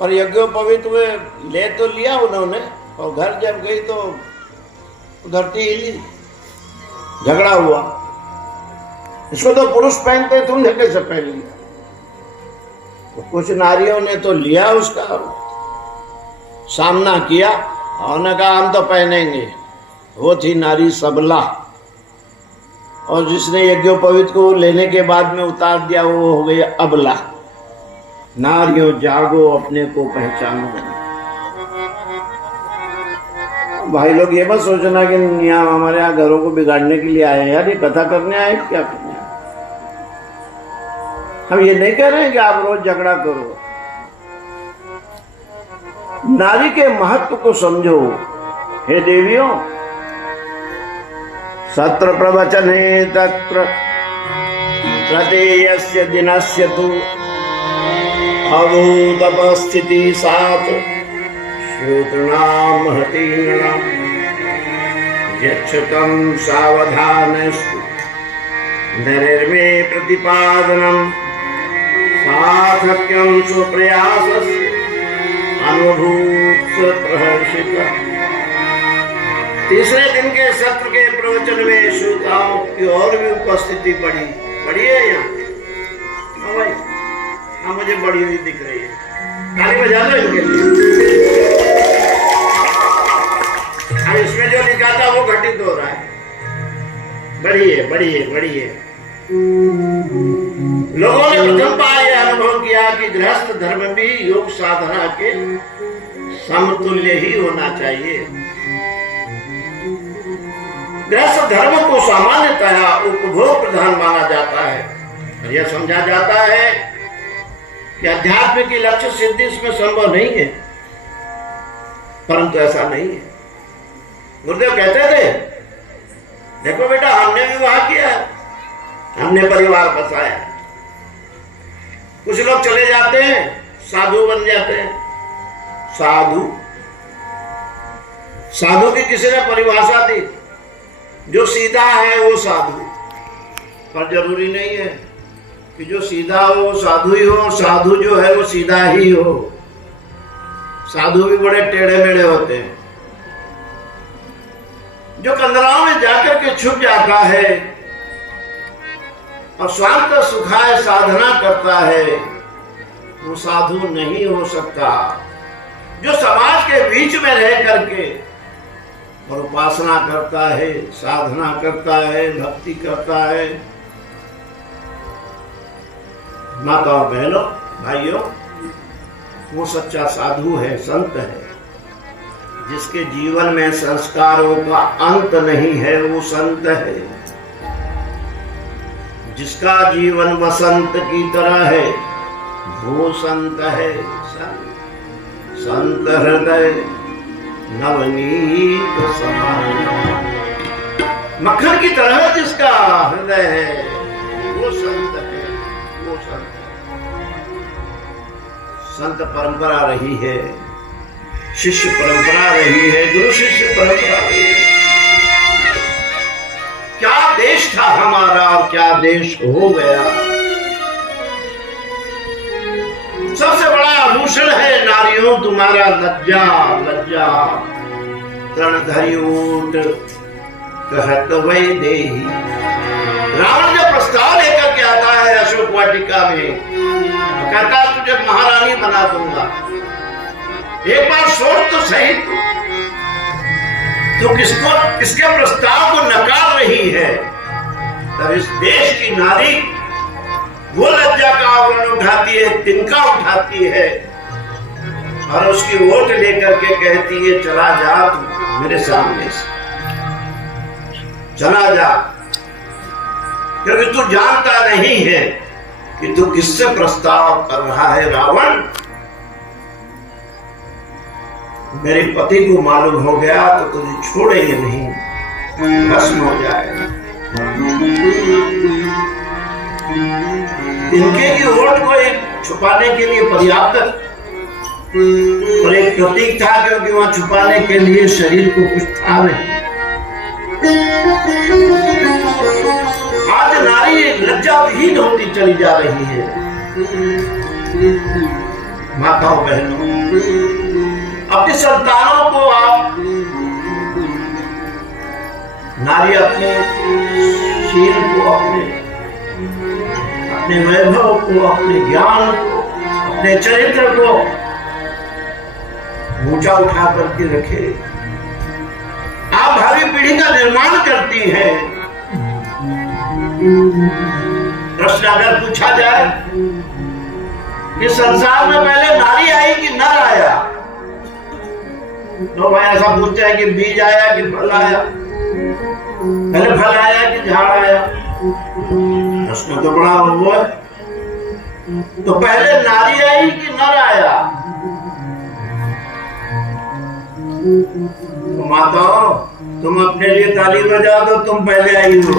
और यज्ञोपवीत हुए, ले तो लिया उन्होंने, और घर जब गई तो धरती हिली, झगड़ा हुआ। इसको तो पुरुष पहनते, तुमने कैसे पहन लिया? तो कुछ नारियों ने तो लिया उसका, सामना किया और उन्होंने कहा हम तो पहनेंगे। वो थी नारी सबला, और जिसने यज्ञोपवीत को लेने के बाद में उतार दिया वो हो गई अबला। नारियों जागो, अपने को पहचानो। भाई लोग ये मत सोचना कि यहाँ हमारे यहाँ घरों को बिगाड़ने के लिए आए हैं। यार ये कथा करने आए, क्या करने आए? हम ये नहीं कह रहे हैं कि आप रोज झगड़ा करो। नारी के महत्व को समझो हे देवियों। सत्र प्रवचने तत्र प्रदेयस्य दिनस्य तु अभूतपस्थिति सात श्रोतृणां महतीर्णां यच्छतं सावधानस्तु नरेर्मे प्रतिपादनं सार्थक्यं स्वप्रयासस्य अनुभूत प्रहर्षितः। तीसरे दिन के सत्र के प्रवचन में श्रोताओं की और भी उपस्थिति बड़ी है यहाँ। हाँ भाई, हाँ मुझे बड़ी हुई दिख रही है। ताली बजा दो इनके लिए। हाँ, इसमें जो लिखा था वो घटित हो रहा है। बढ़िए। लोगों ने प्रथम बार यह अनुभव किया कि गृहस्थ धर्म भी योग साधना के समतुल्य ही होना चाहिए। गृहस्थ धर्म को सामान्यतः उपभोग प्रधान माना जाता है। यह समझा जाता है कि अध्यात्म की लक्ष्य सिद्धि इसमें संभव नहीं है, परंतु ऐसा नहीं है। गुरुदेव कहते थे, देखो बेटा हमने विवाह किया, हमने परिवार बसाया। कुछ लोग चले जाते हैं, साधु बन जाते हैं। साधु की किसी ने परिभाषा दी, जो सीधा है वो साधु, पर जरूरी नहीं है कि जो सीधा हो वो साधु ही हो, और साधु जो है वो सीधा ही हो। साधु भी बड़े टेढ़े मेढ़े होते हैं। जो कंदराओं में जाकर के छुप जाता है और स्वांत सुखाय साधना करता है, वो साधु नहीं हो सकता। जो समाज के बीच में रह करके और उपासना करता है, साधना करता है, भक्ति करता है। माता और बहनों, भाइयों, वो सच्चा साधु है, संत है। जिसके जीवन में संस्कारों का अंत नहीं है वो संत है। जिसका जीवन वसंत की तरह है वो संत है। संत हृदय नवनीत समान, मक्खन की तरह जिसका हृदय है वो संत है, वो संत है। संत परंपरा रही है, शिष्य परंपरा रही है, गुरु शिष्य परंपरा रही है। क्या देश था हमारा और क्या देश हो गया। सबसे बड़ा आभूषण है नारियों तुम्हारा लज्जा। तृणधरी ऊट कहत वही देही। रावण जब प्रस्ताव लेकर के आता है अशोक वाटिका में, कहता है तुझे महारानी बना दूंगा, एक बार सोच तो सही। तो किसके प्रस्ताव को नकार रही है। तब इस देश की नारी वो लज्जा का आवरण उठाती है, तिनका उठाती है, और उसकी वोट लेकर के कहती है चला जा तू मेरे सामने से, चला जा, क्योंकि तू जानता नहीं है कि तू किससे प्रस्ताव कर रहा है। रावण, मेरे पति को मालूम हो गया तो तुझे छोड़ेंगे नहीं, भस्म हो जाएगा। इनके की वोट को छुपाने के लिए पर्याप्त और एक प्रतीक था, क्योंकि वहां छुपाने के लिए शरीर को कुछ था नहीं। आज नारी लज्जा विहीन होती चली जा रही है। माताओं बहनों, अपनी संतानों को आप, नारी अपने शील को, अपने वैभव को, अपने ज्ञान को, अपने चरित्र को ऊंचा उठा करके रखे। आप भावी पीढ़ी का निर्माण करती हैं। प्रश्न अगर पूछा जाए कि संसार में पहले नारी आई कि नर आया, तो भाई ऐसा पूछते हैं कि बीज आया कि फल आया, पहले फल आया कि झाड़ आया। प्रश्न तो बड़ा हुआ है। तो पहले नारी आई कि नर आया? तो माताओं, तुम अपने लिए ताली बजा दो, तुम पहले आई हो।